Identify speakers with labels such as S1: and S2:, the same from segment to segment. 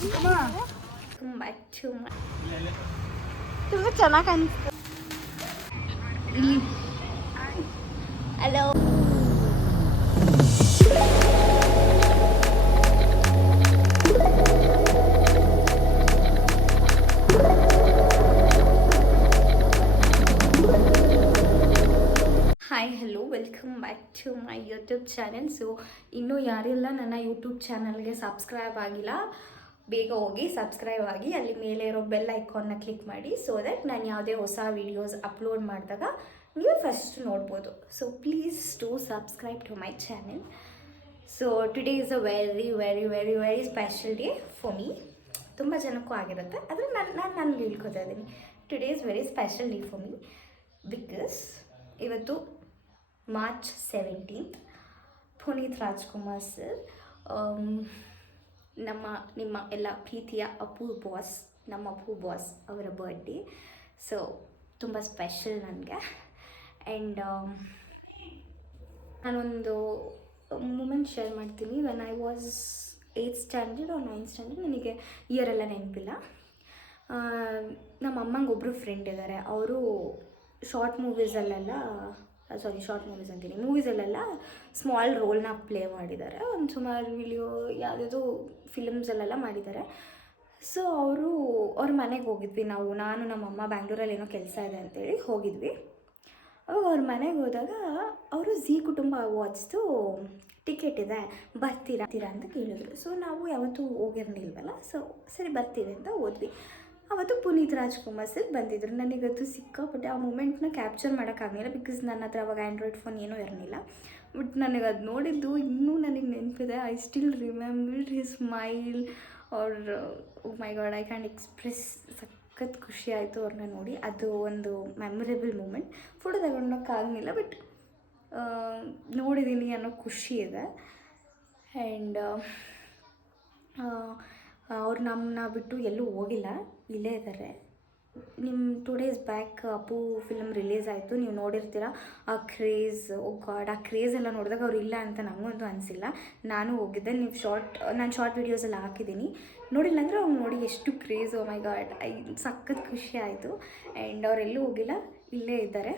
S1: ತುಂಬ ತುಂಬ. ಚೆನ್ನಾಗಿ ಅನಿಸ್ತು hello. Hi hello welcome back to my YouTube channel so ಇನ್ನೂ ಯಾರೆಲ್ಲ ನನ್ನ ಯೂಟ್ಯೂಬ್ ಚಾನಲ್ಗೆ ಸಬ್ಸ್ಕ್ರೈಬ್ ಆಗಿಲ್ಲ ಬೇಗ ಹೋಗಿ ಸಬ್ಸ್ಕ್ರೈಬ್ ಆಗಿ ಅಲ್ಲಿ ಮೇಲೆ ಇರೋ ಬೆಲ್ ಐಕಾನ್ನ ಕ್ಲಿಕ್ ಮಾಡಿ ಸೊ ದಟ್ ನಾನು ಯಾವುದೇ ಹೊಸ ವೀಡಿಯೋಸ್ ಅಪ್ಲೋಡ್ ಮಾಡಿದಾಗ ನೀವು ಫಸ್ಟ್ ನೋಡ್ಬೋದು. So please to subscribe to my channel so today is a very very very very special day for me ತುಂಬ ಜನಕ್ಕೂ ಆಗಿರುತ್ತೆ. ಆದರೆ ನಾನು ನಾನು ನಾನು ಹೇಳ್ಕೊತಾ ಇದ್ದೀನಿ. Today is very special day for me because ಇವತ್ತು March seventeenth Puneeth Rajkumar sir ನಮ್ಮ, ನಿಮ್ಮ ಎಲ್ಲ ಪ್ರೀತಿಯ ಅಪ್ಪು ಬಾಸ್ ನಮ್ಮ ಅಪ್ಪು ಬಾಸ್ ಅವರ ಬರ್ಡೇ ಸೊ ತುಂಬ ಸ್ಪೆಷಲ್ ನನಗೆ. ಆ್ಯಂಡ್ ನಾನೊಂದು ಮೂಮೆಂಟ್ ಶೇರ್ ಮಾಡ್ತೀನಿ. When I was eighth standard or ninth standard ನನಗೆ ಇಯರ್ ಎಲ್ಲ ನೆನಪಿಲ್ಲ. ನಮ್ಮ ಅಮ್ಮಂಗೆ ಒಬ್ಬರು ಫ್ರೆಂಡ್ ಇದ್ದಾರೆ ಅವರು ಶಾರ್ಟ್ ಮೂವೀಸಲ್ಲೆಲ್ಲ ಸಾರಿ ಶಾರ್ಟ್ ಮೂವೀಸ್ ಅಂತೀನಿ. ಮೂವೀಸಲ್ಲೆಲ್ಲ ಸ್ಮಾಲ್ ರೋಲ್ನ ಪ್ಲೇ ಮಾಡಿದ್ದಾರೆ. ಒಂದು ಸುಮಾರು ವಿಡಿಯೋ ಯಾವುದಾದ್ರು ಫಿಲಮ್ಸಲ್ಲೆಲ್ಲ ಮಾಡಿದ್ದಾರೆ. ಸೊ ಅವರು, ಅವ್ರ ಮನೆಗೆ ಹೋಗಿದ್ವಿ ನಾವು. ನಾನು ನಮ್ಮಮ್ಮ ಬ್ಯಾಂಗ್ಳೂರಲ್ಲಿ ಏನೋ ಕೆಲಸ ಇದೆ ಅಂತೇಳಿ ಹೋಗಿದ್ವಿ. ಅವಾಗ ಅವ್ರ ಮನೆಗೆ ಹೋದಾಗ ಅವರು ಝೀ ಕುಟುಂಬ ವಾಚ್ದು ಟಿಕೆಟ್ ಇದೆ. ಬರ್ತೀರಾ ಅಂತ ಕೇಳಿದ್ರು. ಸೊ ನಾವು ಯಾವತ್ತೂ ಹೋಗಿರ್ನಿಲ್ವಲ್ಲ ಸೊ ಸರಿ, ಬರ್ತೀವಿ ಅಂತ ಹೋದ್ವಿ. ಅವತ್ತು ಪುನೀತ್ ರಾಜ್ಕುಮಾರ್ ಸರ್ ಬಂದಿದ್ರು. ನನಗದು ಸಿಕ್ಕಾಪಟ್ಟೆ ಆ ಮೂಮೆಂಟ್ನ ಕ್ಯಾಪ್ಚರ್ ಮಾಡೋಕ್ಕಾಗಲಿಲ್ಲ ಬಿಕಾಸ್ ನನ್ನ ಹತ್ರ ಅವಾಗ ಆ್ಯಂಡ್ರಾಯ್ಡ್ ಫೋನ್ ಏನೂ ಇರಲಿಲ್ಲ. ಬಟ್ ನನಗೆ ಅದು ನೋಡಿದ್ದು ಇನ್ನೂ ನನಗೆ ನೆನಪಿದೆ. I still remember he smile ಅವ್ರ my god I can't express ಸಖತ್ ಖುಷಿ ಆಯಿತು ಅವ್ರನ್ನ ನೋಡಿ. ಅದು ಒಂದು ಮೆಮೊರೇಬಲ್ ಮೂಮೆಂಟ್ ಫೋಟೋ ತಗೊಳಕ್ಕಾಗಲಿಲ್ಲ ಬಟ್ ನೋಡಿದ್ದೀನಿ ಅನ್ನೋ ಖುಷಿ ಇದೆ. ಆ್ಯಂಡ್ ಅವ್ರು ನಮ್ಮನ್ನ ಬಿಟ್ಟು ಎಲ್ಲೂ ಹೋಗಿಲ್ಲ, ಇಲ್ಲೇ ಇದ್ದಾರೆ ನಿಮ್ಮ two days back Appu film release ಆಯಿತು, ನೀವು ನೋಡಿರ್ತೀರ? ಆ ಕ್ರೇಜ್ ಓ ಗಾಡ್ ಆ ಕ್ರೇಜ್ ಎಲ್ಲ ನೋಡಿದಾಗ ಅವ್ರು ಇಲ್ಲ ಅಂತ ನನಗಂತೂ ಅನಿಸಿಲ್ಲ. ನಾನು ಹೋಗಿದ್ದೆ, ನೀವು ಶಾರ್ಟ್ ನಾನು ಶಾರ್ಟ್ ವೀಡಿಯೋಸೆಲ್ಲ ಹಾಕಿದ್ದೀನಿ. ನೋಡಿಲ್ಲ ಅಂದರೆ ಅವ್ರು ನೋಡಿ ಎಷ್ಟು craze oh my god I, ಸಖತ್ ಖುಷಿ ಆಯಿತು. ಆ್ಯಂಡ್ ಅವರೆಲ್ಲೂ ಹೋಗಿಲ್ಲ, ಇಲ್ಲೇ ಇದ್ದಾರೆ.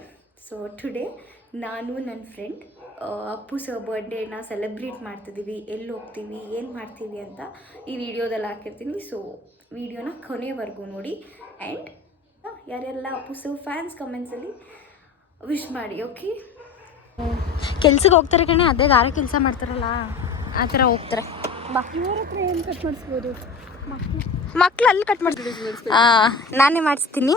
S1: ಸೊ ಟುಡೇ ನಾನು ನನ್ನ ಫ್ರೆಂಡ್ ಅಪ್ಪು ಸರ್ ಬರ್ಡೇನ ಸೆಲೆಬ್ರೇಟ್ ಮಾಡ್ತಿದ್ದೀವಿ ಎಲ್ಲಿ ಹೋಗ್ತೀವಿ ಏನು ಮಾಡ್ತೀವಿ ಅಂತ ಈ ವಿಡಿಯೋದಲ್ಲಿ ಹಾಕಿರ್ತೀನಿ. ಸೊ ವಿಡಿಯೋನ ಕೊನೆವರೆಗೂ ನೋಡಿ. ಆ್ಯಂಡ್ ಯಾರೆಲ್ಲ ಅಪ್ಪು ಸರ್ ಫ್ಯಾನ್ಸ್ ಕಮೆಂಟ್ಸಲ್ಲಿ ವಿಶ್ ಮಾಡಿ ಓಕೆ ಕೆಲ್ಸಕ್ಕೆ ಹೋಗ್ತಾರೆ ಕಣೆ ಅದೇ ಗಾರೆ ಕೆಲಸ ಮಾಡ್ತಾರಲ್ಲ ಆ ಥರ ಹೋಗ್ತಾರೆ. ಬಾ.
S2: ಇವ್ರ ಹತ್ರ ಏನು ಕಟ್ ಮಾಡಿಸ್ಬೋದು?
S1: ಮಕ್ಳು. ಅಲ್ಲಿ ಕಟ್ ಮಾಡ್ತೀವಿ ನಾನೇ ಮಾಡಿಸ್ತೀನಿ.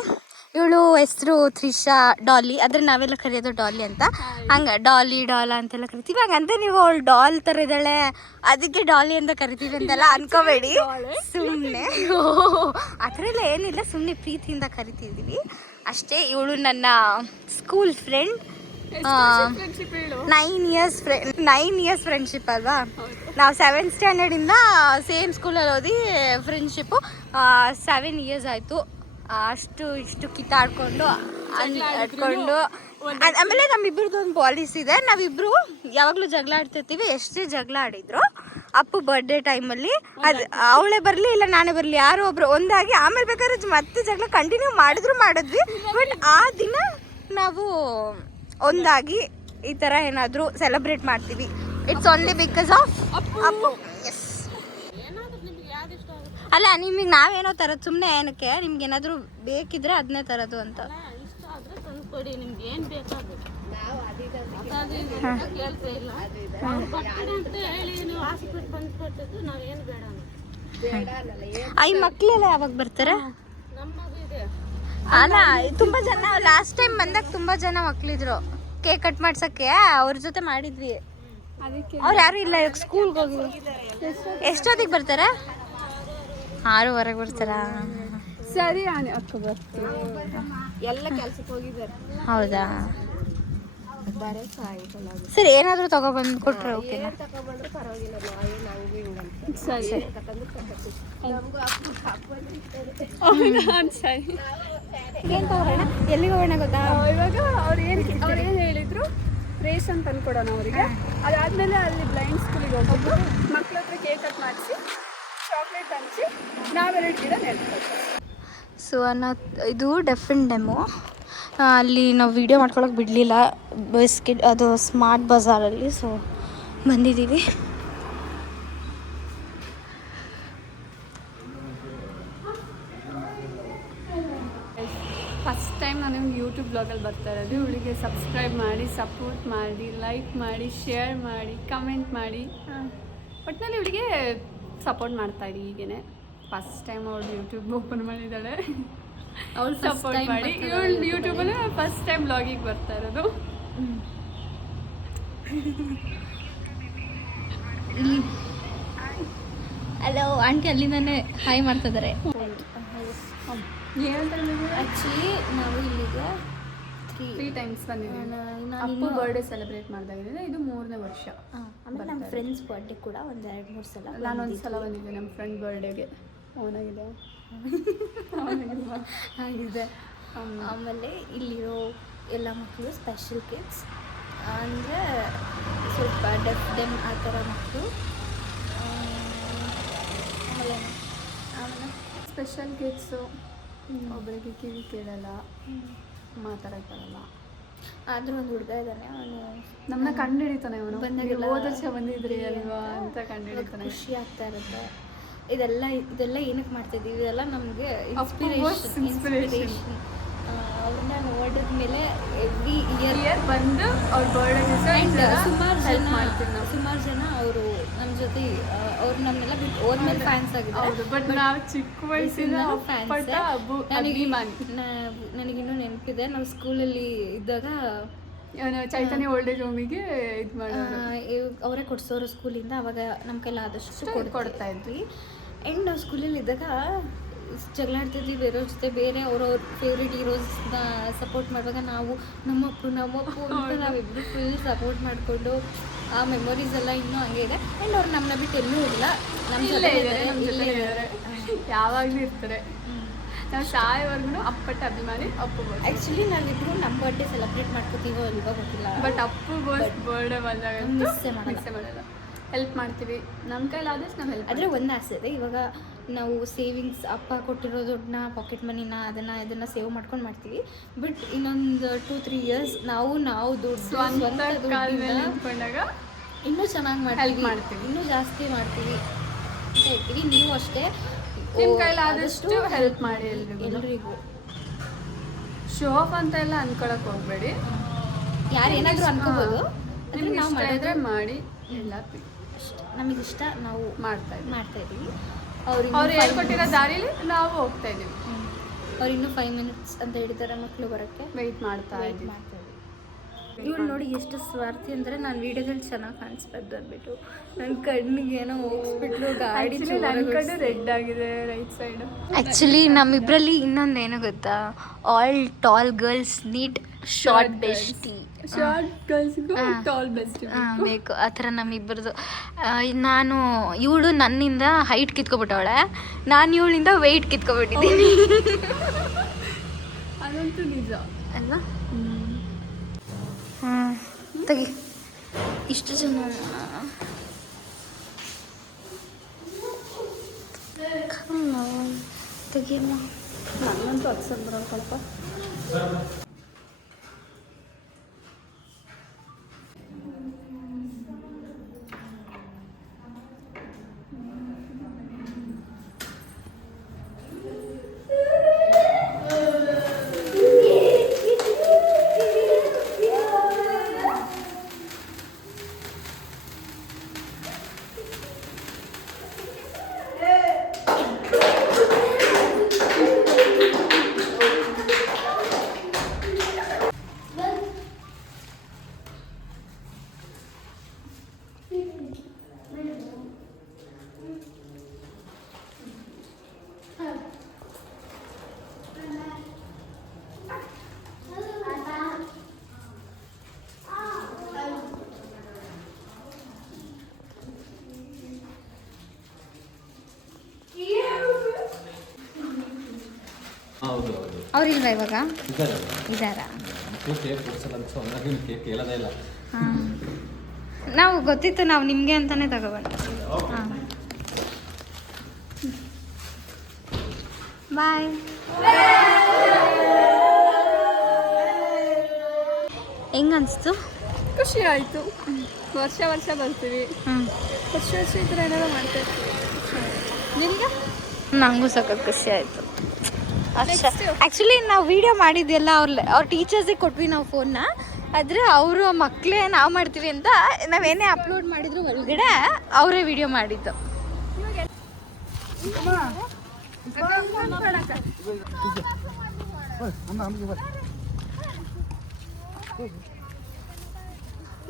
S1: ಇವಳು ಹೆಸರು ತ್ರಿಷಾ ಡಾಲಿ. ಅಂದ್ರೆ ನಾವೆಲ್ಲ ಕರೆಯೋದು ಡಾಲಿ ಅಂತ. ಹಂಗೆ ಡಾಲಿ ಡಾಲ ಅಂತೆಲ್ಲ ಕರಿತೀವಿ. ಹಂಗಂದ್ರೆ ನೀವು ಅವಳು ಡಾಲ್ ಥರ ಇದ್ದಾಳೆ. ಅದಕ್ಕೆ ಡಾಲಿ ಅಂತ ಕರಿತೀವಿ ಅಂತೆಲ್ಲ ಅನ್ಕೋಬೇಡಿ. ಸುಮ್ಮನೆ ಆ ಥರ ಎಲ್ಲ ಏನಿಲ್ಲ. ಸುಮ್ಮನೆ ಪ್ರೀತಿಯಿಂದ ಕರಿತಿದ್ದೀವಿ ಅಷ್ಟೇ ಇವಳು ನನ್ನ school friend nine years friend nine years friendship ಅಲ್ವಾ? ನಾವು ಸೆವೆಂತ್ ಸ್ಟ್ಯಾಂಡರ್ಡಿಂದ ಸೇಮ್ ಸ್ಕೂಲಲ್ಲಿ ಓದಿ ಫ್ರೆಂಡ್ಶಿಪ್ಪು ಸೆವೆನ್ ಇಯರ್ಸ್ ಆಯಿತು. ಅಷ್ಟು ಇಷ್ಟು ಕಿತ್ತಾಡ್ಕೊಂಡು ಆಡ್ಕೊಂಡು ಆಮೇಲೆ ನಮ್ಮಿಬ್ರದ್ದು ಒಂದು ಪಾಲಿಸಿ ಇದೆ. ನಾವಿಬ್ರು ಯಾವಾಗಲೂ ಜಗಳ ಆಡ್ತಿರ್ತೀವಿ. ಎಷ್ಟೇ ಜಗಳ ಆಡಿದ್ರು ಅಪ್ಪು ಬರ್ಡೇ ಟೈಮಲ್ಲಿ ಅದು ಅವಳೇ ಬರಲಿ ಇಲ್ಲ ನಾನೇ ಬರಲಿ ಯಾರೋ ಒಬ್ರು ಒಂದಾಗಿ ಆಮೇಲೆ ಬೇಕಾದ್ರೆ ಮತ್ತೆ ಜಗಳ ಕಂಟಿನ್ಯೂ ಮಾಡಿದ್ರು ಮಾಡಿದ್ವಿ. ಬಟ್ ಆ ದಿನ ನಾವು ಒಂದಾಗಿ ಈ ಥರ ಏನಾದರೂ ಸೆಲೆಬ್ರೇಟ್ ಮಾಡ್ತೀವಿ. It's only because of Appu. ಅಲ್ಲ ನಿಮಗೆ ನಾವೇನೋ ತರೋದು ಸುಮ್ಮನೆ ಏನಕ್ಕೆ? ನಿಮ್ಗೆ ಏನಾದರೂ ಬೇಕಿದ್ರೆ. ಅದನ್ನೇ ತರೋದು ಅಂತ ಐ ಮಕ್ಳೆಲ್ಲ ಯಾವಾಗ ಬರ್ತಾರೆ? ಅಲ್ಲ ತುಂಬಾ ಜನ ಲಾಸ್ಟ್ ಟೈಮ್ ಬಂದಾಗ ತುಂಬಾ ಜನ ಮಕ್ಳಿದ್ರು. ಕೇಕ್ ಕಟ್ ಮಾಡ್ಸಕ್ಕೆ ಅವ್ರ ಜೊತೆ ಮಾಡಿದ್ವಿ.
S2: ಅದಕ್ಕೆ
S1: ಅವ್ರು ಯಾರು ಇಲ್ಲ ಇವಾಗ ಸ್ಕೂಲ್ಗೆ ಹೋಗಿ. ಎಷ್ಟೊತ್ತಿಗೆ ಬರ್ತಾರೆ? ಆರೂವರೆಗೆ ಬರ್ತಾರಾ?
S2: ಸರಿ ಆನೆ ಅಕ್ಕ ಬರ್ತೀವಿ ಎಲ್ಲ ಕೆಲ್ಸಕ್ಕೆ ಹೋಗಿದ್ದಾರೆ.
S1: ಹೌದಾ? ಸರಿ ಏನಾದರೂ ತಗೊಬಂದು ಕೊಟ್ರೆ ಓಕೆ
S2: ತಗೊಬಂದ್ರೆ ಪರವಾಗಿಲ್ಲ ನಾವೇನು ಹಂಗೆ ಹಿಂಗಂತ ಸರಿ. ಸರಿ.
S1: ಏನು ತಗೋಣ ಎಲ್ಲಿಗೆ ಹೋಗೋಣ ಗೊತ್ತಾ?
S2: ಇವಾಗ ಅವ್ರು ಏನು ಅವ್ರು ಏನು ಹೇಳಿದ್ರು? ರೇಷನ್ ತಂದ್ಕೊಡೋಣ ಅವರಿಗೆ. ಅದಾದ್ಮೇಲೆ ಅಲ್ಲಿ ಬ್ಲೈಂಡ್ ಸ್ಕೂಲಿಗೆ ಹೋಗ್ಬಿಟ್ಟು ಮಕ್ಳ ಹತ್ರ ಕೇಕ್ ಕಟ್ ಮಾಡಿಸಿ ಚಾಕ್ಲೇಟ್
S3: ಹಂಚಿ ನಾವೆರಡು ಗಿಡ ನೆಡ್ಕೊಳ್ತೀವಿ.
S1: ಸೊ ಅನ್ನೋ ಇದು ಡೆಫಿನ್ ಡೆಮೋ. ಅಲ್ಲಿ ನಾವು ವೀಡಿಯೋ ಮಾಡ್ಕೊಳಕ್ಕೆ ಬಿಡಲಿಲ್ಲ. ಬಿಸ್ಕಿಟ್ ಅದು ಸ್ಮಾರ್ಟ್ ಬಜಾರಲ್ಲಿ ಸೊ ಬಂದಿದ್ದೀವಿ
S3: ಫಸ್ಟ್ ಟೈಮ್ ನಾನು ನಿಮ್ಗೆ ಯೂಟ್ಯೂಬ್ ಬ್ಲಾಗಲ್ಲಿ ಬರ್ತಾ ಇರೋದು. ಇವಳಿಗೆ ಸಬ್ಸ್ಕ್ರೈಬ್ ಮಾಡಿ ಸಪೋರ್ಟ್ ಮಾಡಿ ಲೈಕ್ ಮಾಡಿ ಶೇರ್ ಮಾಡಿ ಕಮೆಂಟ್ ಮಾಡಿ. ಒಟ್ಟಿನಲ್ಲಿ ಇವಳಿಗೆ ಸಪೋರ್ಟ್ ಮಾಡ್ತಾ ಇಡಿ ಈಗೇನೆ ಫಸ್ಟ್ ಟೈಮ್ ಅವಳು ಯೂಟ್ಯೂಬ್ ಓಪನ್ ಮಾಡಿದ್ದಾಳೆ. ಅವಳು ಸಪೋರ್ಟ್ ಮಾಡಿ. ಇವಳು ಯೂಟ್ಯೂಬಲ್ಲಿ ಫಸ್ಟ್ ಟೈಮ್ ಬ್ಲಾಗಿಗೆ ಬರ್ತಾ ಇರೋದು.
S1: ಹಲೋ ಆಂಟಿ ಅಲ್ಲಿಂದಾನೆ ಹಾಯ್ ಮಾಡ್ತಿದ್ದಾರೆ ಆ್ಯಕ್ಚುಲಿ ನಾವು ಇಲ್ಲಿಗೆ ತ್ರೀ
S3: ತ್ರೀ ಟೈಮ್ಸ್
S1: ಬಂದಿದ್ದೀನಿ
S3: ಅಪ್ಪು ಬರ್ಡೇ ಸೆಲೆಬ್ರೇಟ್ ಮಾಡಿದಾಗಿದೆ ಇದು ಮೂರನೇ ವರ್ಷ
S1: ಆಮೇಲೆ ನಮ್ಮ ಫ್ರೆಂಡ್ಸ್ ಬರ್ಡೇ ಕೂಡ ಒಂದು ಎರಡು ಮೂರು ಸಲ
S3: ನಾನೊಂದು ಸಲ ಬಂದಿದ್ದೆ ನಮ್ಮ ಫ್ರೆಂಡ್ ಬರ್ಡೇಗೆ ಓನಾಗಿದೆ
S1: ಆಗಿದೆ ಆಮೇಲೆ ಇಲ್ಲಿರೋ ಎಲ್ಲ ಮಕ್ಕಳು ಸ್ಪೆಷಲ್ ಕಿಡ್ಸ್ ಅಂದರೆ ಸ್ವಲ್ಪ ಡೆಫ್ ಡೆಮ್ ಆ ಥರ ಮಕ್ಕಳು. ಆಮೇಲೆ ಆಮೇಲೆ
S3: ಸ್ಪೆಷಲ್ ಕಿಡ್ಸು ಒಬ್ಬರಿಗೆ ಕಿವಿ ಕೇಳಲ್ಲ. ಮಾತಾಡಕ್ ಬರಲ್ಲ
S1: ಆದರೂ ಒಂದು ಹುಡುಗ ಇದ್ದಾನೆ ಅವನು
S3: ನಮ್ಮನ್ನ ಕಂಡು ಹಿಡಿತಾನೆ ಅವನು
S1: ಬಂದಾಗೆಲ್ಲ-
S3: ಹೋದ ವರ್ಷ ಬಂದಿದ್ರಿ ಅಲ್ವಾ ಅಂತ ಕಂಡು ಹಿಡಿತಾನೆ
S1: ಖುಷಿ ಆಗ್ತಾ ಇರುತ್ತೆ. ಇದೆಲ್ಲ ಇದೆಲ್ಲ ಏನಕ್ಕೆ ಮಾಡ್ತಿದ್ದೀವಿ ಇದೆಲ್ಲ ನಮಗೆ ಇನ್ಸ್ಪಿರೇಷನ್ ಇನ್ಸ್ಪಿರೇಷನ್ ಅವ್ರನ್ನ ನೋಡಿದ ಮೇಲೆ ಎವ್ರಿ ಇಯರ್
S3: ಇಯರ್ ಬಂದು ಅವ್ರ ಬರ್ಡೇ
S1: ಸುಮಾರು ಜನ
S3: ಮಾಡ್ತೀವಿ ನಾವು.
S1: ಸುಮಾರು ಜನ ಅವರು ಜೊತೆ ಅವ್ರು ನಮ್ಮನ್ನೆಲ್ಲ ಬಿಟ್ಟು ಅವ್ರ ಮೇಲೆ ಫ್ಯಾನ್ಸ್ ಆಗಿದ್ದಾರೆ.
S3: ಬಟ್ ನಾವು ಚಿಕ್ಕ ವಯಸ್ಸಿಂದ
S1: ಫ್ಯಾನ್ಸ್ ನನಗೆ ನನಗಿನ್ನೂ ನೆನಪಿದೆ ನಾವು ಸ್ಕೂಲಲ್ಲಿ ಇದ್ದಾಗ
S3: ಚೈತನ್ಯ ಓಲ್ಡ್ ಏಜ್ ಹೋಮಿಗೆ ಇದು ಮಾಡಿ
S1: ಅವರೇ ಕೊಡ್ಸೋರು ಸ್ಕೂಲಿಂದ ಅವಾಗ ನಮ್ಮ ಕೈಲಿ ಆದಷ್ಟು
S3: ಕೊಡ್ತಾ
S1: ಕೊಡ್ತಾ ಇದ್ವಿ. ಆ್ಯಂಡ್ ನಾವು ಸ್ಕೂಲಲ್ಲಿ ಇದ್ದಾಗ ಜಗಳ ಆಡ್ತಿದ್ವಿ ಬೇರೆಯವ್ರ ಜೊತೆ ಬೇರೆ ಅವ್ರವ್ರ ಫೇವ್ರೆಟ್ ಹೀರೋಸ್ನ ಸಪೋರ್ಟ್ ಮಾಡುವಾಗ ನಾವು ನಮ್ಮಪ್ಪು ನಮ್ಮಪ್ಪು ಅಂತ ನಾವಿಬ್ರು ಫುಲ್ ಸಪೋರ್ಟ್ ಮಾಡಿಕೊಂಡು ಆ ಮೆಮೊರೀಸ್ ಎಲ್ಲ ಇನ್ನೂ ಹಂಗೆ ಇದೆ. ಆ್ಯಂಡ್ ಅವ್ರು ನಮ್ಮನ್ನ ಬಿಟ್ಟು ಎಲ್ಲೂ ಇಲ್ಲ. ನಮ್ಮ ಜೊತೆ
S3: ಇದ್ದಾರೆ ಯಾವಾಗಲೂ ಇರ್ತಾರೆ. ನಾವು ಸಾಯೋವರೆಗೂ ಅಪ್ಪಟ್ಟ ಅಭಿಮಾನಿ ಅಪ್ಪು
S1: ಆ್ಯಕ್ಚುಲಿ ನಾವಿಬ್ರು ನಮ್ಮ ಬರ್ಡೇ ಸೆಲೆಬ್ರೇಟ್ ಮಾಡ್ಕೋತೀವೋ ಇಲ್ವೋ ಗೊತ್ತಿಲ್ಲ.
S3: ಬಟ್ ಅಪ್ಪು ಗೋಸ್ಟ್ ಬರ್ಡೇ ಬಂದಾಗ
S1: ಮಿಸ್ಸೇ ಮಾಡಲ್ಲ.
S3: ಹೆಲ್ಪ್ ಮಾಡ್ತೀವಿ. ನಮ್ಮ ಕೈಲಾದಷ್ಟು ನಾವು ಹೆಲ್ಪ್
S1: ಆದರೆ ಒಂದು ಆಸೆ ಇದೆ. ಇವಾಗ ನಾವು ಸೇವಿಂಗ್ಸ್ ಅಪ್ಪ ಕೊಟ್ಟಿರೋ ದುಡ್ಡನ್ನ ಪಾಕೆಟ್ ಮನಿನ ಅದನ್ನು ಇದನ್ನು ಸೇವ್ ಮಾಡ್ಕೊಂಡು ಮಾಡ್ತೀವಿ. ಬಟ್ ಇನ್ನೊಂದು ಟೂ ತ್ರೀ ಇಯರ್ಸ್ ನಾವು ನಾವು ದುಡ್ಡು ಇನ್ನೂ ಚೆನ್ನಾಗಿ ಮಾಡ್ತೀವಿ.
S3: ಮಾಡ್ತೀವಿ.
S1: ಇನ್ನೂ ಜಾಸ್ತಿ ಮಾಡ್ತೀವಿ. ಅಂತ ಹೇಳ್ತೀವಿ ನೀವು ಅಷ್ಟೇ.
S3: ನಿಮ್ಮ ಕೈಲಾದಷ್ಟು ಹೆಲ್ಪ್ ಮಾಡಿ ಎಲ್ರಿಗೂ. ಶೋ ಆಫ್ ಅಂತ ಎಲ್ಲ ಅನ್ಕೊಳಕ್ ಹೋಗ್ಬೇಡಿ.
S1: ಯಾರು ಏನಾದರೂ ಅನ್ಕೋಬೋದು. ನಾವು
S3: ಇಷ್ಟ ಮಾಡಿ. ಎಲ್ಲ
S1: ನಮಗಿಷ್ಟ ನಾವು
S3: ಮಾಡ್ತಾ
S1: ಮಾಡ್ತಾ ಇದ್ದೀವಿ.
S3: ಅವ್ರು ಹೇಳ್ಕೊಟ್ಟಿರೋ ದಾರಿಲಿ ನಾವು ಹೋಗ್ತಾ ಇದೀವಿ
S1: ಅವ್ರು ಇನ್ನೂ ಫೈವ್ ಮಿನಿಟ್ಸ್ ಅಂತ ಹೇಳಿದ್ದಾರೆ ಮಕ್ಕಳು ಬರೋಕ್ಕೆ.
S3: ವೆಯ್ಟ್ ಮಾಡ್ತಾ ಇದ್ದೀವಿ.
S1: ಇವಳು ನೋಡಿ ಎಷ್ಟು ಸ್ವಾರ್ಥಿ ಅಂದರೆ ನಾನು ವೀಡಿಯೋದಲ್ಲಿ ಚೆನ್ನಾಗಿ ಕಾಣಿಸ್ಬಾರ್ದು ಅಂದ್ಬಿಟ್ಟು. ನನ್ನ ಕಣ್ಣಿಗೆ ಏನೋ ಹೋಗಿಸ್ಬಿಟ್ಲು ಗಾಡಿ
S3: ರೆಡ್ ಆಗಿದೆ ರೈಟ್ ಸೈಡ್
S1: ಆ್ಯಕ್ಚುಲಿ ನಮ್ಮಿಬ್ಬರಲ್ಲಿ ಇನ್ನೊಂದು ಏನು ಗೊತ್ತಾ all tall girls need short bestie
S3: short ಗರ್ಲ್ಸ್ಗೂ tall best
S1: ಬೇಕು. ಆ ಥರ ನಮ್ಮಿಬ್ಬರದು ನಾನು ಇವಳು ನನ್ನಿಂದ ಹೈಟ್ ಕಿತ್ಕೊಬಿಟ್ಟವಳೆ. ನಾನು ಇವಳಿಂದ ವೆಯ್ಟ್ ಕಿತ್ಕೊಬಿಟ್ಟಿದ್ದೀನಿ.
S3: ಅದಂತೂ ನಿಜ.
S1: ಅಲ್ವಾ? ತೆಗಿ. ಇಷ್ಟು ಜನ. ತೆಗಿಯಮ್ಮ
S3: ನನ್ನಂತೂ ಅಕ್ಸರ್ ಬರೋಲ್ಲ ಸ್ವಲ್ಪ.
S4: ಕೇಕ್ ಇವಾಗ? ಇಲ್ಲ.
S1: ಹಾಂ. ನಾವು ಗೊತ್ತಿತ್ತು ನಾವು ನಿಮಗೆ ಅಂತಾನೆ ತಗೊಬಂದು. ಹಾಂ. ಬಾಯ್. ಹೆಂಗನ್ಸ್ತು? ಅನಿಸ್ತು
S3: ಖುಷಿ ಆಯಿತು. ವರ್ಷ ವರ್ಷ ಬರ್ತೀವಿ.
S1: ಹ್ಞೂ
S3: ವರ್ಷ ವರ್ಷ ಈ ಥರ ಏನಾದ್ರು ಮಾಡ್ತಾ ಇರ್ತೀವಿ. ನಿಮಗೆ?
S1: ನನಗೂ ಸಖತ್ ಖುಷಿ ಆಯಿತು. ಅಷ್ಟೇ. ಆ್ಯಕ್ಚುಲಿ ನಾವು ವಿಡಿಯೋ ಮಾಡಿದ್ದೆಲ್ಲ ಅವ್ರ ಅವ್ರ ಟೀಚರ್ಸಿಗೆ ಕೊಟ್ವಿ ನಾವು ಫೋನ್ನ ಆದರೆ ಅವರು ಮಕ್ಕಳೇ ನಾವು ಮಾಡ್ತೀವಿ ಅಂತ ನಾವೇನೇ ಅಪ್ಲೋಡ್ ಮಾಡಿದ್ರು ಒಳಗಡೆ ಅವರೇ ವಿಡಿಯೋ ಮಾಡಿದ್ದು.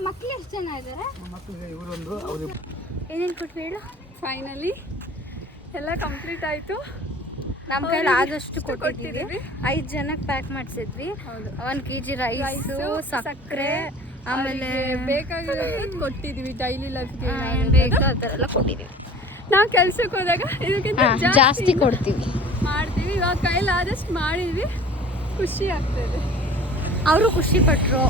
S1: ಮಕ್ಕಳು ಎಷ್ಟು ಜನ ಇದ್ದಾರೆ ಏನೇನು ಕೊಟ್ವಿ ಹೇಳು?
S3: ಫೈನಲಿ ಎಲ್ಲ ಕಂಪ್ಲೀಟ್ ಆಯಿತು.
S1: ನಮ್ಮ ಕೈಲಿ ಆದಷ್ಟು ಕೊಟ್ಟಿದ್ದೀವಿ. ಐದು ಜನಕ್ಕೆ ಪ್ಯಾಕ್ ಮಾಡಿಸಿದ್ವಿ. ಒಂದು ಕೆ ಜಿ ರೈಸು ಸಕ್ಕರೆ ಆಮೇಲೆ
S3: ಬೇಕಾಗಿರೋದು ಕೊಟ್ಟಿದ್ವಿ ಡೈಲಿ ಲೈಫ್ಗೆ
S1: ಏನ್ ಬೇಕೋ ಆ ಥರ ಎಲ್ಲ ಕೊಟ್ಟಿದ್ದೀವಿ.
S3: ನಾವು ಕೆಲ್ಸಕ್ಕೆ ಹೋದಾಗ ಇದಕ್ಕಿಂತ
S1: ಜಾಸ್ತಿ ಕೊಡ್ತೀವಿ.
S3: ಮಾಡ್ತೀವಿ. ಇವಾಗ ಕೈಲಿ ಆದಷ್ಟು ಮಾಡಿದ್ವಿ. ಖುಷಿ ಆಗ್ತದೆ.
S1: ಅವರು ಖುಷಿ ಪಟ್ಟರು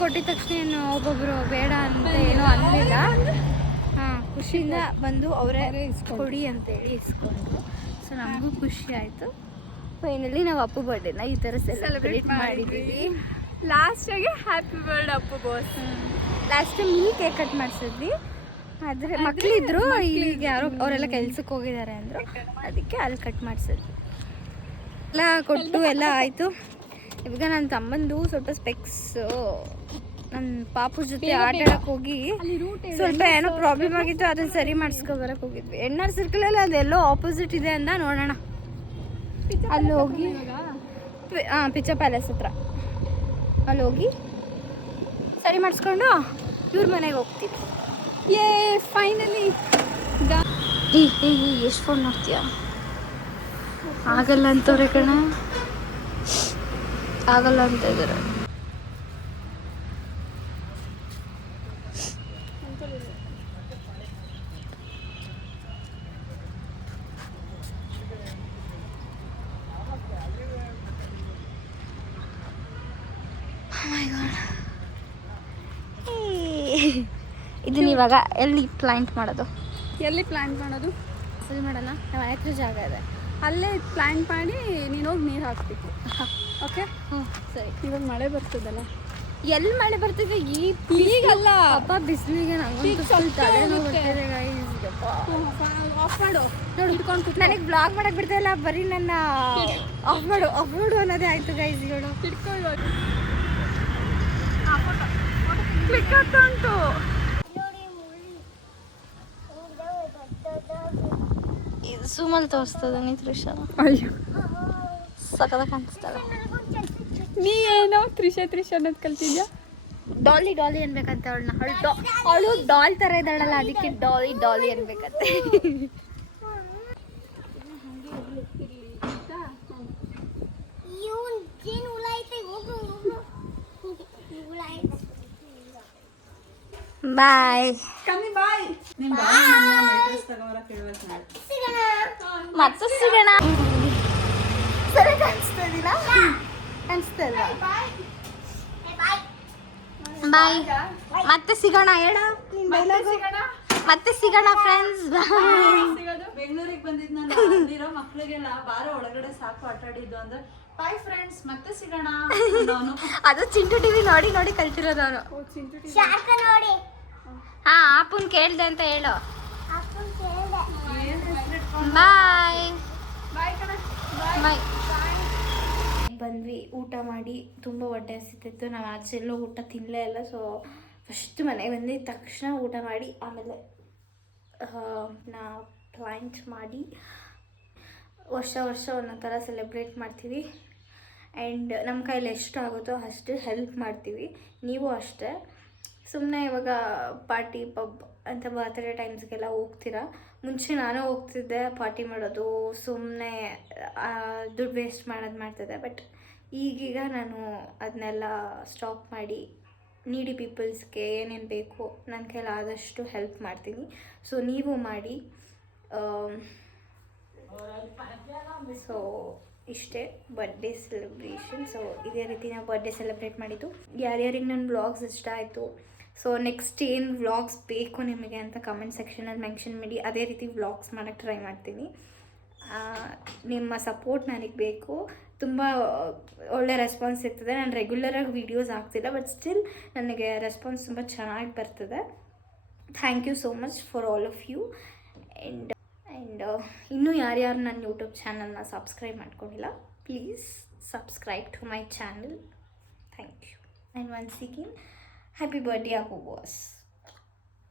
S1: ಕೊಟ್ಟಿದ ತಕ್ಷಣ ಏನು ಒಬ್ಬೊಬ್ಬರು ಬೇಡ ಅಂತ ಏನೂ ಅನ್ನಲಿಲ್ಲ ಹಾಂ ಖುಷಿಯಿಂದ ಬಂದು ಅವರೇ ಕೊಡಿ ಅಂತೇಳಿ ಇಸ್ಕೊಂಡ್ರು. ಸೊ ನಮಗೂ ಖುಷಿ ಆಯಿತು. ಫೈನಲಿ ನಾವು ಅಪ್ಪು ಬರ್ಡೇನ ಈ ಥರ ಸೆಲೆಬ್ರೇಟ್ ಮಾಡಿದ್ದೀವಿ
S3: ಲಾಸ್ಟಾಗೆ happy birthday Appu boss
S1: last time ಇಲ್ಲಿ ಕೇಕ್ ಕಟ್ ಮಾಡಿಸಿದ್ವಿ. ಆದರೆ ಮಕ್ಕಳಿದ್ರು ಈಗ ಯಾರೋ ಅವರೆಲ್ಲ ಕೆಲ್ಸಕ್ಕೆ ಹೋಗಿದ್ದಾರೆ ಅಂದರು. ಅದಕ್ಕೆ ಅಲ್ಲಿ ಕಟ್ ಮಾಡಿಸಿದ್ವಿ. ಎಲ್ಲ ಕೊಟ್ಟು ಎಲ್ಲ ಆಯಿತು. ಇವಾಗ ನನ್ನ ತಮ್ಮಂದು ಸ್ವಲ್ಪ ಸ್ಪೆಕ್ಸು ನನ್ನ ಪಾಪು ಜೊತೆ ಆಟ ಆಡಕ್ಕೆ ಹೋಗಿ ಸ್ವಲ್ಪ ಏನೋ ಪ್ರಾಬ್ಲಮ್ ಆಗಿತ್ತು ಅದನ್ನ ಸರಿ ಮಾಡಿಸ್ಕೊ ಬರಕ್ಕೆ ಹೋಗಿದ್ವಿ. ಎಣ್ಣಾರ್ ಸರ್ಕಲಲ್ಲಿ ಅದೆಲ್ಲೋ ಆಪೋಸಿಟ್ ಇದೆ ಅಂತ ನೋಡೋಣ. ಅಲ್ಲಿ ಹೋಗಿ ಹಾಂ ಪಿಚ್ಚ ಪ್ಯಾಲೇಸ್ ಹತ್ರ. ಅಲ್ಲಿ ಹೋಗಿ ಸರಿ ಮಾಡಿಸ್ಕೊಂಡು ಇವ್ರ ಮನೆಗೆ ಹೋಗ್ತೀವಿ.
S3: ಏ ಫೈನಲಿ
S1: ಎಷ್ಟು ಫೋನ್ ನೋಡ್ತೀಯ? ಆಗಲ್ಲ ಅಂತವ್ರೆ ಕಣ. ಆಗಲ್ಲ ಅಂತ ಇದ್ದಾರೆ ಇದನ್ನ ಇವಾಗ ಎಲ್ಲಿ ಪ್ಲಾಂಟ್ ಮಾಡೋದು?
S3: ಎಲ್ಲಿ ಪ್ಲ್ಯಾಂಟ್ ಮಾಡೋದು?
S1: ಸರಿ ಮಾಡೋಣ ನಾವು ಮನೆ ಜಾಗ ಇದೆ.
S3: ಅಲ್ಲೇ ಪ್ಲ್ಯಾಂಟ್ ಮಾಡಿ ನೀನು ಹೋಗಿ ನೀರು ಹಾಕ್ಬೇಕು ಓಕೆ
S1: ಹ್ಞೂ ಸರಿ.
S3: ಇವಾಗ ಮಳೆ ಬರ್ತದಲ್ಲ?
S1: ಎಲ್ಲಿ ಮಳೆ ಬರ್ತಿದೆ? ಈ
S3: ಈಗಲ್ಲ
S1: ಅಪ್ಪ ಬಿಸಿಲಿಗೆ ಸ್ವಲ್ಪ.
S3: ಆಫ್ ಮಾಡು.
S1: ನೋಡು. ಇಟ್ಕೊಂಡು ನನಗೆ ಬ್ಲಾಗ್ ಮಾಡಕ್ ಬಿಡ್ತಾ ಇಲ್ಲ. ಬರೀ ನನ್ನ ಆಫ್ ಮಾಡು ಆಫ್ ಮಾಡು ಅನ್ನೋದೇ ಆಯ್ತು ಗೈಸ್
S3: ಇಟ್ಕೊಂಡು ಕ್ಲಿಕ್ ಆಗ್ತಾ ಉಂಟು
S1: ಇದು ತೋರಿಸ್ತದೆ ತೋರಿಸ್ತದ ನೀ ತ್ರಿಷಾ.
S3: ಅಯ್ಯೋ.
S1: ಸಕದ ಕಾಣಿಸ್ತಾಳೆ
S3: ನೀ ಏನೋ ತ್ರಿಶಾ ತ್ರಿಶಾ ಅನ್ನೋದು ಕಲ್ತಿದ್ಯಾ?
S1: ಡಾಲಿ ಡಾಲಿ ಅನ್ಬೇಕಂತ ಅವಳನ್ನ. ಅವಳು ಅವಳು ಡಾಲ್ ಥರ ಇದ್ದಾಳಲ್ಲ ಅದಕ್ಕೆ ಡಾಲಿ ಡಾಲಿ ಅನ್ಬೇಕಂತೆ. ಬಾಯ್.
S3: ಕಮ್ಮಿ ಬಾಯ್.
S1: ಮತ್ತೆ ಸಿಗೋಣ. ಸರಿ ಬಾಯ್. ಮತ್ತೆ ಸಿಗೋಣ ಹೇಳ. ಮತ್ತೆ ಸಿಗೋಣ ಫ್ರೆಂಡ್ಸ್
S5: ಬೆಂಗಳೂರಿಗೆ ಬಂದಿದ್ ನಾನು ಅಲ್ಲಿರೋ ಮಕ್ಳಿಗೆಲ್ಲ ಬಾರ ಒಳಗಡೆ ಸಾಕು ಆಟಾಡಿದ್ದು ಅಂದ್ರೆ ಬಾಯ್ ಫ್ರೆಂಡ್ಸ್ ಮತ್ತೆ ಸಿಗೋಣ.
S1: ಅದು ಚಿಂಟು ಟಿವಿ ನೋಡಿ ನೋಡಿ ಕಲ್ತಿರೋದು ಅವನು ಹಾ ಅಪ್ಪನ್ ಕೇಳ್ದೆ ಅಂತ ಹೇಳು. ಬಾಯ್ ಬಂದ್ವಿ, ಊಟ ಮಾಡಿ, ತುಂಬ ಹೊಟ್ಟೆ ಹಸಿತಿತ್ತು. ನಾವು ಆಚೆ ಎಲ್ಲೋ ಊಟ ತಿನ್ನಲೇ ಇಲ್ಲ ಸೊ ಫಸ್ಟ್ ಮನೆಗೆ ಬಂದಿದ್ದ ತಕ್ಷಣ ಊಟ ಮಾಡಿ, ಆಮೇಲೆ ನಾ ಪ್ಲಾಂಟ್ ಮಾಡಿ, ವರ್ಷ ವರ್ಷ ಒಂದೊಂದು ಥರ ಸೆಲೆಬ್ರೇಟ್ ಮಾಡ್ತೀವಿ. ಆ್ಯಂಡ್ ನಮ್ಮ ಕೈಲಿ ಎಷ್ಟು ಆಗುತ್ತೋ ಅಷ್ಟು ಹೆಲ್ಪ್ ಮಾಡ್ತೀವಿ. ನೀವು ಅಷ್ಟೇ. ಸುಮ್ಮನೆ ಇವಾಗ ಪಾರ್ಟಿ ಪಬ್ ಅಂತ ಬರ್ತಡೇ ಟೈಮ್ಸ್ಗೆಲ್ಲ ಹೋಗ್ತೀರಾ? ಮುಂಚೆ ನಾನು ಹೋಗ್ತಿದ್ದೆ, ಪಾರ್ಟಿ ಮಾಡೋದು ಸುಮ್ಮನೆ ದುಡ್ಡು ವೇಸ್ಟ್ ಮಾಡೋದು ಮಾಡ್ತಿದ್ದೆ. ಬಟ್ ಈಗೀಗ ನಾನು ಅದನ್ನೆಲ್ಲ ಸ್ಟಾಪ್ ಮಾಡಿ ನೀಡಿ ಪೀಪಲ್ಸ್ಗೆ ಏನೇನು ಬೇಕು ನನ್ನ ಕೈಲಿ ಆದಷ್ಟು ಹೆಲ್ಪ್ ಮಾಡ್ತೀನಿ. ಸೊ ನೀವು ಮಾಡಿ ಸೊ ಇಷ್ಟೇ ಬರ್ಡೇ ಸೆಲೆಬ್ರೇಷನ್ ಸೊ ಇದೇ ರೀತಿ ನಾವು ಬರ್ಡೇ ಸೆಲೆಬ್ರೇಟ್ ಮಾಡಿದ್ದು. ಯಾರ್ಯಾರಿಗೆ ನನ್ನ ಬ್ಲಾಗ್ಸ್ ಇಷ್ಟ ಆಯಿತು ಸೊ ನೆಕ್ಸ್ಟ್ ಏನು ವ್ಲಾಗ್ಸ್ ಬೇಕು ನಿಮಗೆ ಅಂತ ಕಮೆಂಟ್ ಸೆಕ್ಷನಲ್ಲಿ ಮೆನ್ಷನ್ ಮಾಡಿ, ಅದೇ ರೀತಿ ವ್ಲಾಗ್ಸ್ ಮಾಡೋಕ್ಕೆ ಟ್ರೈ ಮಾಡ್ತೀನಿ. ನಿಮ್ಮ ಸಪೋರ್ಟ್ ನನಗೆ ಬೇಕು. ತುಂಬ ಒಳ್ಳೆ ರೆಸ್ಪಾನ್ಸ್ ಸಿಗ್ತದೆ. ನಾನು ರೆಗ್ಯುಲರಾಗಿ ವೀಡಿಯೋಸ್ ಹಾಕ್ತಿಲ್ಲ ಬಟ್ ಸ್ಟಿಲ್ ನನಗೆ ರೆಸ್ಪಾನ್ಸ್ ತುಂಬ ಚೆನ್ನಾಗಿ ಬರ್ತದೆ. Thank you so much for all of you and and ಇನ್ನೂ ಯಾರ್ಯಾರು ನನ್ನ ಯೂಟ್ಯೂಬ್ ಚಾನಲ್ನ ಸಬ್ಸ್ಕ್ರೈಬ್ ಮಾಡ್ಕೊಂಡಿಲ್ಲ please subscribe to my channel thank you and once again happy birthday Appu boss